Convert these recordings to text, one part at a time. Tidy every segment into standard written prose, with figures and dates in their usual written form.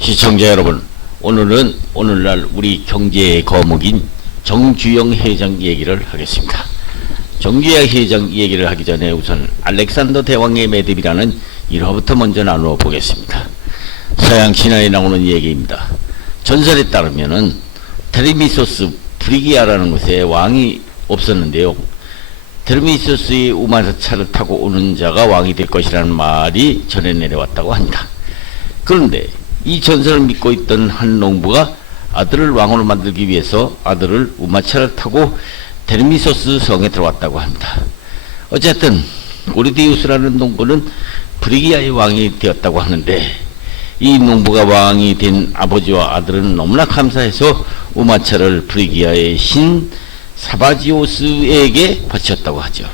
시청자 여러분, 오늘은 오늘날 우리 경제의 거목인 정주영 회장 얘기를 하겠습니다. 정주영 회장 얘기를 하기 전에 우선 알렉산더 대왕의 매듭이라는 일화부터 먼저 나누어 보겠습니다. 서양 신화에 나오는 얘기입니다. 전설에 따르면은 테르미소스 브리기아라는 곳에 왕이 없었는데요. 테르미소스의 우마차를 타고 오는 자가 왕이 될 것이라는 말이 전해 내려왔다고 합니다. 그런데 이 전설을 믿고 있던 한 농부가 아들을 왕으로 만들기 위해서 아들을 우마차를 타고 테르미소스 성에 들어왔다고 합니다. 어쨌든 오리디우스라는 농부는 브리기아의 왕이 되었다고 하는데, 이 농부가 왕이 된 아버지와 아들은 너무나 감사해서 우마차를 브리기아의 신 사바지오스에게 바쳤다고 하죠.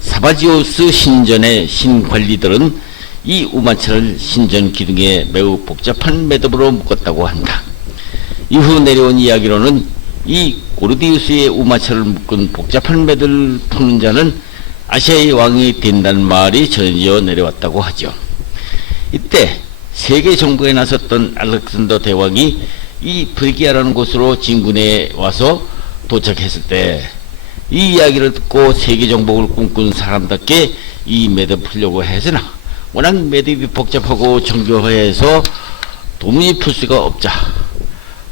사바지오스 신전의 신관리들은 이 우마차를 신전 기둥에 매우 복잡한 매듭으로 묶었다고 합니다. 이후 내려온 이야기로는 이 오르디우스의 우마차를 묶은 복잡한 매듭을 푸는 자는 아시아의 왕이 된다는 말이 전해져 내려왔다고 하죠. 이때 세계 정복에 나섰던 알렉산더 대왕이 이 브리기아라는 곳으로 진군에 와서 도착했을 때 이 이야기를 듣고 세계 정복을 꿈꾼 사람답게 이 매듭 풀려고 해서나 워낙 매듭이 복잡하고 정교해서 도무지 풀 수가 없자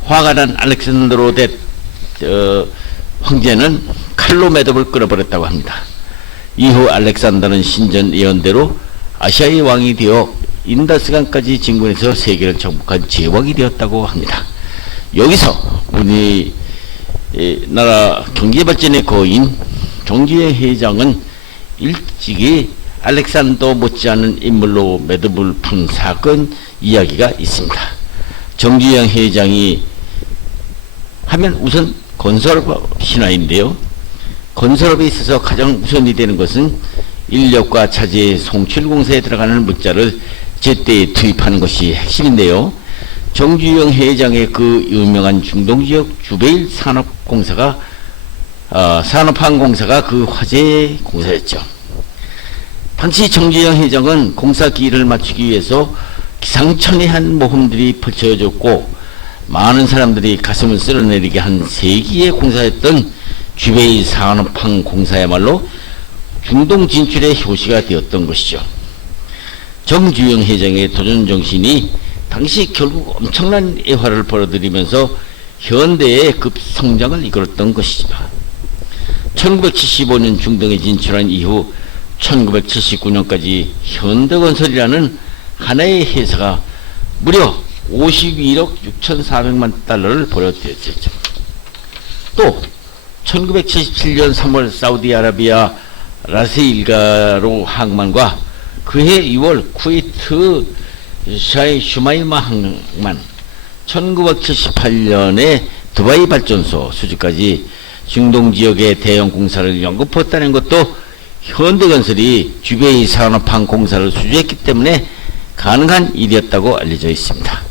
화가 난 알렉산더로 황제는 칼로 매듭을 끊어버렸다고 합니다. 이후 알렉산더는 신전 예언대로 아시아의 왕이 되어 인다스강까지 진군해서 세계를 정복한 제왕이 되었다고 합니다. 여기서 우리 나라 경제발전의 거인 정주영 회장은 일찍이 알렉산더 못지않은 인물로 매듭을 푼 사건 이야기가 있습니다. 정주영 회장이 하면 우선 건설업 신화인데요. 건설업에 있어서 가장 우선이 되는 것은 인력과 자재 송출 공사에 들어가는 문자를 제때 투입하는 것이 핵심인데요. 정주영 회장의 그 유명한 중동지역 주베일 산업항공사가 그 화제의 공사였죠. 당시 정주영 회장은 공사 기일을 맞추기 위해서 기상천외한 모험들이 펼쳐졌고 많은 사람들이 가슴을 쓸어내리게 한 세기의 공사였던 주베일 산업항공사야말로 중동 진출의 효시가 되었던 것이죠. 정주영 회장의 도전정신이 당시 결국 엄청난 애화를 벌어들이면서 현대의 급성장을 이끌었던 것이죠. 1975년 중동에 진출한 이후 1979년까지 현대건설이라는 하나의 회사가 무려 51억 6,400만 달러를 벌어들였죠. 또 1977년 3월 사우디아라비아 라스 일가로 항만과 그해 2월 쿠웨이트 슈마이마 항만, 1978년에 두바이 발전소 수주까지 중동 지역의 대형 공사를 연거푸었다는 것도 현대건설이 주베이 산업항공사를 수주했기 때문에 가능한 일이었다고 알려져 있습니다.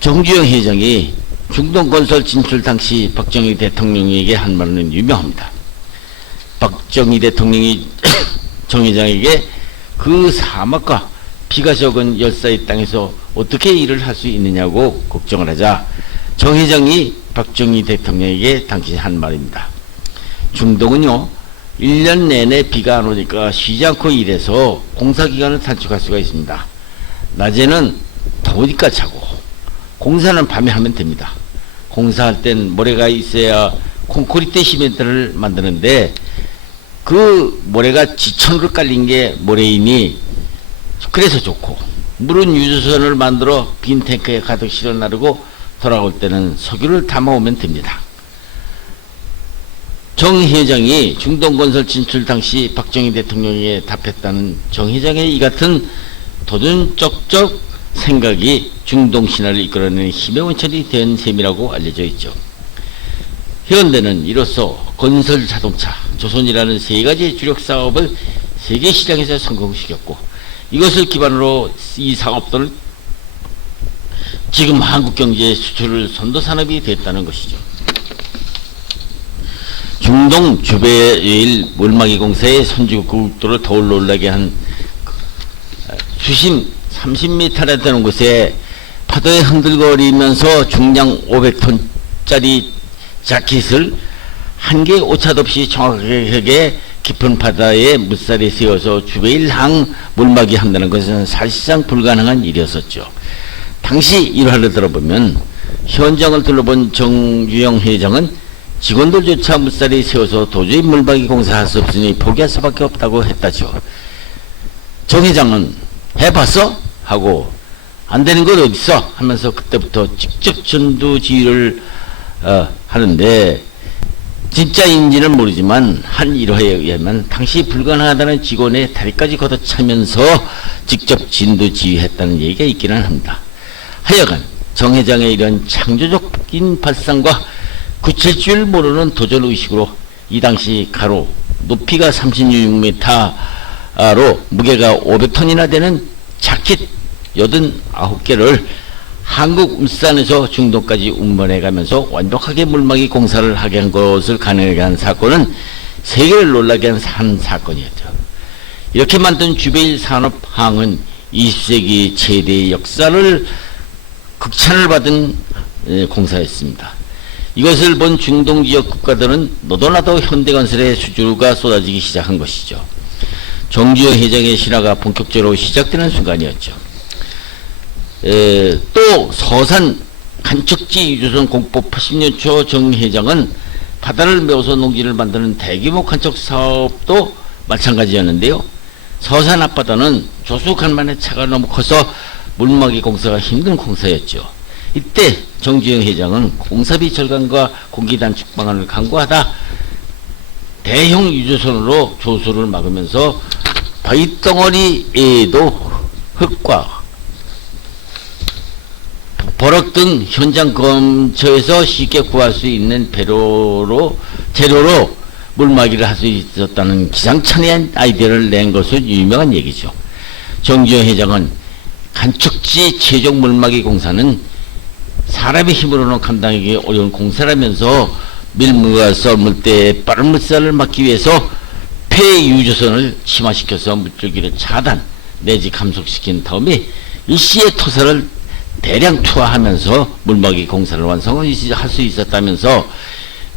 정주영 회장이 중동건설 진출 당시 박정희 대통령에게 한 말은 유명합니다. 박정희 대통령이 정 회장에게 그 사막과 비가 적은 열사의 땅에서 어떻게 일을 할 수 있느냐고 걱정을 하자 정 회장이 박정희 대통령에게 당시 한 말입니다. 중동은요 1년 내내 비가 안 오니까 쉬지 않고 일해서 공사기간을 단축할 수가 있습니다. 낮에는 더우니까 자고 공사는 밤에 하면 됩니다. 공사할 땐 모래가 있어야 콘크리트 시멘트를 만드는데 그 모래가 지천으로 깔린 게 모래이니 그래서 좋고, 물은 유조선을 만들어 빈 탱크에 가득 실어 나르고 돌아올 때는 석유를 담아오면 됩니다. 정 회장이 중동건설 진출 당시 박정희 대통령에게 답했다는 정 회장의 이 같은 도전적적 생각이 중동 신화를 이끌어내는 힘의 원천이 된 셈이라고 알려져 있죠. 현대는 이로써 건설 자동차, 조선이라는 세 가지 주력 사업을 세계 시장에서 성공시켰고, 이것을 기반으로 이 사업들은 지금 한국 경제의 수출을 선도산업이 됐다는 것이죠. 중동 주베일 몰마기 공사의 선진국도를 더 놀라게 한 수심 30m나 되는 곳에 파도에 흔들거리면서 중량 500톤짜리 자켓을 한 개의 오차도 없이 정확하게 깊은 바다에 물살이 세워서 주베일항 물막이 한다는 것은 사실상 불가능한 일이었었죠. 당시 일화를 들어보면 현장을 둘러본 정주영 회장은 직원들조차 물살이 세워서 도저히 물막이 공사할 수 없으니 포기할 수밖에 없다고 했다죠. 정 회장은 해봤어? 하고 안 되는 건 어딨어? 하면서 그때부터 직접 전두지휘를 하는데, 진짜인지는 모르지만 한 일화에 의하면 당시 불가능하다는 직원의 다리까지 걷어차면서 직접 진두지휘했다는 얘기가 있기는 합니다. 하여간 정 회장의 이런 창조적인 발상과 굳힐 줄 모르는 도전의식으로 이 당시 가로 높이가 36m로 무게가 500톤이나 되는 자켓 89개를 한국 울산에서 중동까지 운반해가면서 완벽하게 물막이 공사를 하게 한 것을 가능하게 한 사건은 세계를 놀라게 한 사건이었죠. 이렇게 만든 주베일 산업항은 20세기 최대의 역사를 극찬을 받은 공사였습니다. 이것을 본 중동 지역 국가들은 너도나도 현대건설의 수주가 쏟아지기 시작한 것이죠. 정주영 회장의 신화가 본격적으로 시작되는 순간이었죠. 또 서산 간척지 유조선 공법 80년 초 정 회장은 바다를 메워서 농지를 만드는 대규모 간척 사업도 마찬가지였는데요. 서산 앞바다는 조수간만의 차가 너무 커서 물막이 공사가 힘든 공사였죠. 이때 정주영 회장은 공사비 절감과 공기 단축 방안을 강구하다 대형 유조선으로 조수를 막으면서 바위덩어리에도 흙과 버럭 등 현장 근처에서 쉽게 구할 수 있는 재료로 물막이를 할 수 있었다는 기상천외한 아이디어를 낸 것은 유명한 얘기죠. 정주영 회장은 간척지 최종 물막이 공사는 사람의 힘으로는 감당하기 어려운 공사라면서 밀물과 썰물 때 빠른 물살을 막기 위해서 폐유조선을 침하시켜서 물줄기를 차단 내지 감속시킨 다음에 일시에 토사를 대량 투하하면서 물막이 공사를 완성할 수 있었다면서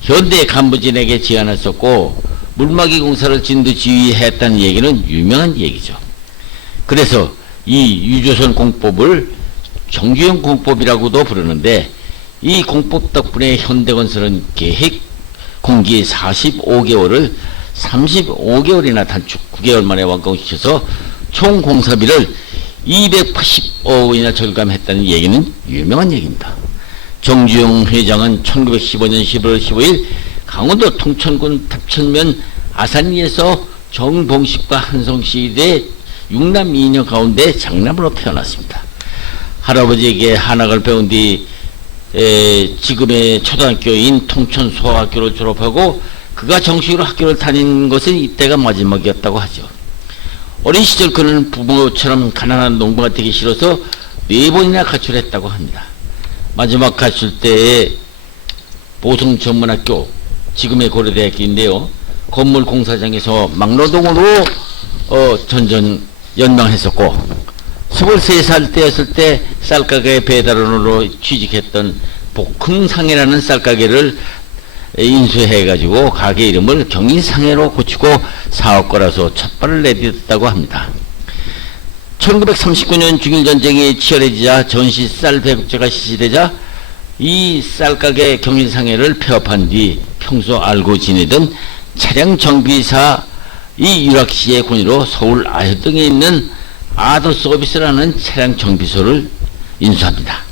현대 간부진에게 제안했었고, 물막이 공사를 진두지휘했다는 얘기는 유명한 얘기죠. 그래서 이 유조선 공법을 정주영 공법이라고도 부르는데, 이 공법 덕분에 현대건설은 계획 공기 45개월을 35개월이나 단축 9개월 만에 완공시켜서 총 공사비를 280억 원이나 절감했다는 얘기는 유명한 얘기입니다. 정주영 회장은 1915년 11월 15일 강원도 통천군 탑천면 아산리에서 정봉식과 한성시대 6남 2녀 가운데 장남으로 태어났습니다. 할아버지에게 한학을 배운 뒤 지금의 초등학교인 통천 소학교를 졸업하고 그가 정식으로 학교를 다닌 것은 이때가 마지막이었다고 하죠. 어린 시절 그는 부모처럼 가난한 농부가 되기 싫어서 4번이나 가출했다고 합니다. 마지막 가출 때에 보성전문학교, 지금의 고려대학교인데요, 건물 공사장에서 막노동으로 연명했었고, 23살 때였을 때 쌀가게 배달원으로 취직했던 복흥상해라는 쌀가게를 인수해가지고 가게 이름을 경인상해로 고치고 사업가라서 첫발을 내딛었다고 합니다. 1939년 중일전쟁이 치열해지자 전시 쌀 배급제가 실시되자 이 쌀가게 경인상해를 폐업한 뒤 평소 알고 지내던 차량 정비사 이 유락씨의 권유로 서울 아현동에 있는 아더서비스라는 차량 정비소를 인수합니다.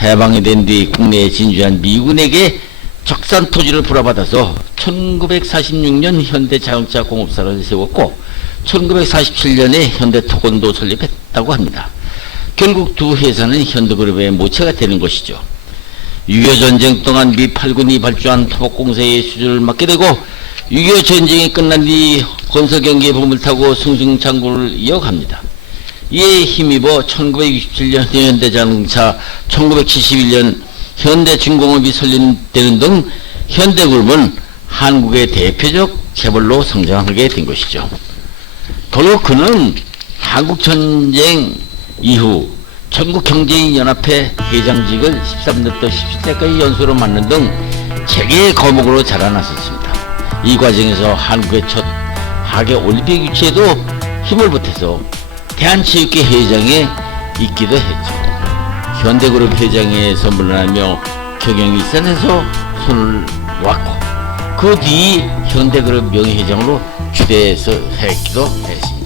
해방이 된 뒤 국내에 진주한 미군에게 적산 토지를 불화받아서 1946년 현대자동차 공업사를 세웠고 1947년에 현대토건도 설립했다고 합니다. 결국 두 회사는 현대그룹의 모체가 되는 것이죠. 6.25 전쟁 동안 미 8군이 발주한 토목공사의 수주를 맡게 되고 6.25 전쟁이 끝난 뒤 건설경기에 봄을 타고 승승장구를 이어갑니다. 이에 힘입어 1967년 현대자동차, 1971년 현대중공업이 설립되는 등 현대그룹은 한국의 대표적 재벌로 성장하게 된 것이죠. 결국 그는 한국전쟁 이후 전국경제인연합회 회장직을 13대부터 17대까지 연수로 맡는 등 재계의 거목으로 자라났었습니다. 이 과정에서 한국의 첫 하계 올림픽 유치에도 힘을 보태서 대한체육회 회장에 있기도 했죠. 현대그룹 회장에 선물하며 경영이 일산에서 손을 놓았고 그 뒤 현대그룹 명예회장으로 추대해서 했기도 했습니다.